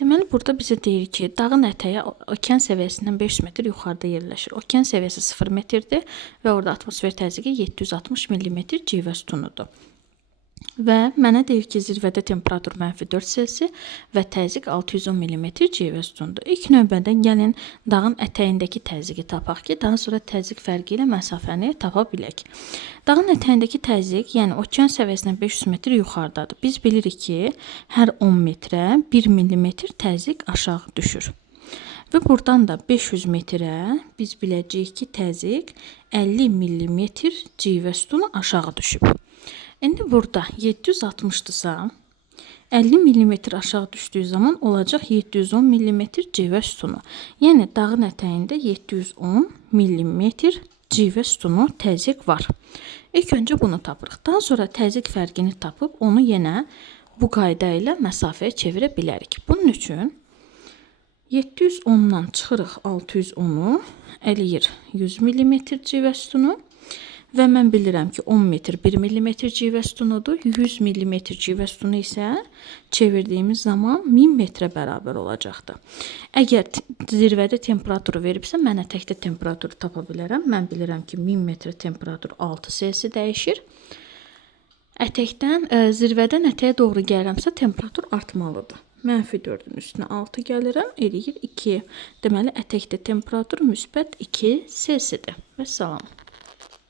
Deməli, burada bizə deyir ki, dağın ətəyi okean səviyyəsindən 500 metr yuxarıda yerləşir. Okean səviyyəsi 0 metrdir və orada atmosfer təzyiqi 760 millimetr civə sütunudur. Və mənə deyir ki, zirvədə temperatur -4 Selsi və təzyiq 610 millimetr civə sütunudur. İlk növbədə gəlin dağın ətəyindəki təzyiqi tapaq ki, daha sonra təzyiq fərqi ilə məsafəni tapa bilək. Dağın ətəyindəki təzyiq, yəni okean səviyyəsindən 500 metr yuxarıdadır. Biz bilirik ki, hər 10 metrə 1 millimetr təzyiq aşağı düşür. Və buradan da 500 metrə biz biləcəyik ki, təzyiq 50 millimetr civə sütunu aşağı düşüb. İndi burada 760-dırsa, 50 millimetr aşağı düşdüyü zaman olacaq 710 millimetr civə sütunu. Yəni dağın ətəyində 710 millimetr civə sütunu təzyiq var. İlk öncə bunu tapırıq. Daha sonra təzyiq fərqini tapıb onu yenə bu qayda ilə məsafəyə çevirə bilərik. Bunun üçün 710-dan çıxırıq 610-u, eləyir 100 millimetr civə sütunu. Və mən bilirəm ki, 10 metr 1 millimetr civə sütunudur. 100 millimetr civə sütunu isə çevirdiyimiz zaman 1000 metrə bərabər olacaqdır. Əgər zirvədə temperaturu veribsə, mən ətəkdə temperaturu tapa bilərəm. Mən bilirəm ki, 1000 metrə temperatur 6 Selsi dəyişir. Zirvədən ətəyə doğru gəlirəmsə, temperatur artmalıdır. -4-ün üstünə 6 gəlirəm, eləyir 2. Deməli, ətəkdə temperatur -2 Selsidir. Vəssalam.